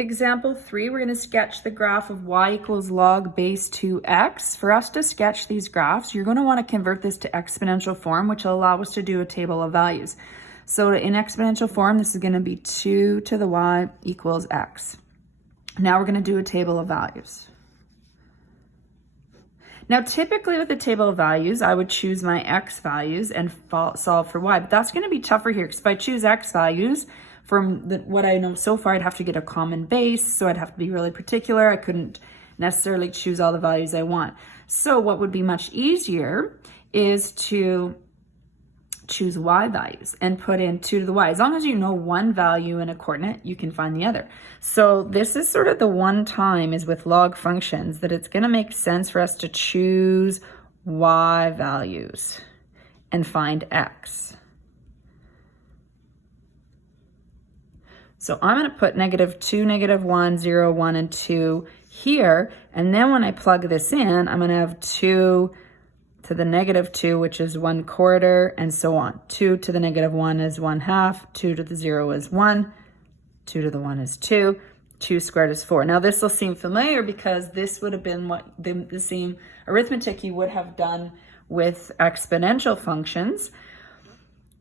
Example 3, we're going to sketch the graph of y equals log base 2x. For us to sketch these graphs, you're going to want to convert this to exponential form, which will allow us to do a table of values. So in exponential form, this is going to be 2 to the y equals x. Now we're going to do a table of values. Now, typically with the table of values, I would choose my x values and solve for y, but that's going to be tougher here because if I choose x values, from what I know so far, I'd have to get a common base, so I'd have to be really particular. I couldn't necessarily choose all the values I want. So what would be much easier is to choose y values and put in 2 to the y. As long as you know one value in a coordinate, you can find the other. So this is sort of the one time is with log functions that it's going to make sense for us to choose y values and find x. So I'm going to put -2, -1, 0, 1, and 2 here. And then when I plug this in, I'm going to have 2 to the -2, which is 1/4, and so on. 2 to the -1 is 1/2. 2 to the 0 is 1. 2 to the 1 is 2. 2 squared is 4. Now this will seem familiar because this would have been what the same arithmetic you would have done with exponential functions.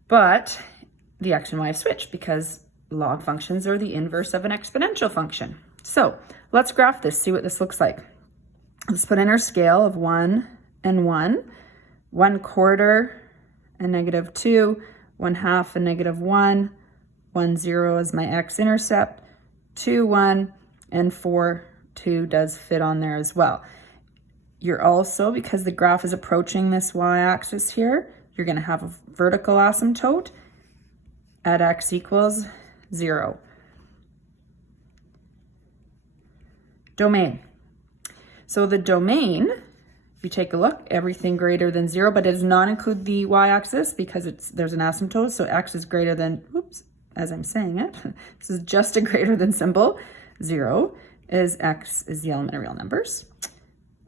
But the x and y have switched because log functions are the inverse of an exponential function. So let's graph this, see what this looks like. Let's put in our scale of 1 and 1, 1/4 and -2, 1/2 and -1, 1, 0 is my x-intercept, 2, 1, and 4, 2 does fit on there as well. You're also, because the graph is approaching this y-axis here, you're going to have a vertical asymptote at x equals 0. Domain. So the domain, if you take a look, everything greater than 0, but it does not include the y-axis because there's an asymptote, so x is greater than, oops, as I'm saying it, this is just a greater than symbol. 0 is x is the element of real numbers.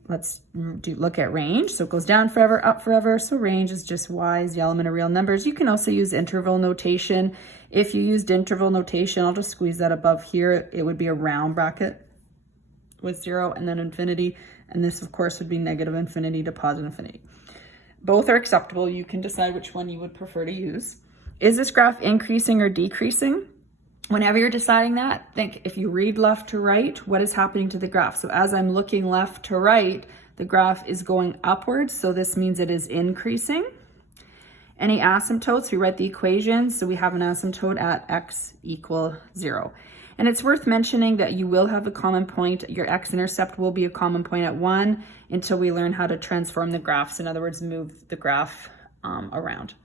Let's look at range. So it goes down forever, up forever. So range is just y is the element of real numbers. You can also use interval notation. If you used interval notation, I'll just squeeze that above here. It would be a round bracket with 0 and then infinity. And this, of course, would be -infinity to +infinity. Both are acceptable. You can decide which one you would prefer to use. Is this graph increasing or decreasing? Whenever you're deciding that, think if you read left to right, what is happening to the graph? So as I'm looking left to right, the graph is going upwards, so this means it is increasing. Any asymptotes, we write the equation, so we have an asymptote at x equal 0. And it's worth mentioning that you will have a common point. Your x-intercept will be a common point at 1 until we learn how to transform the graphs. In other words, move the graph around.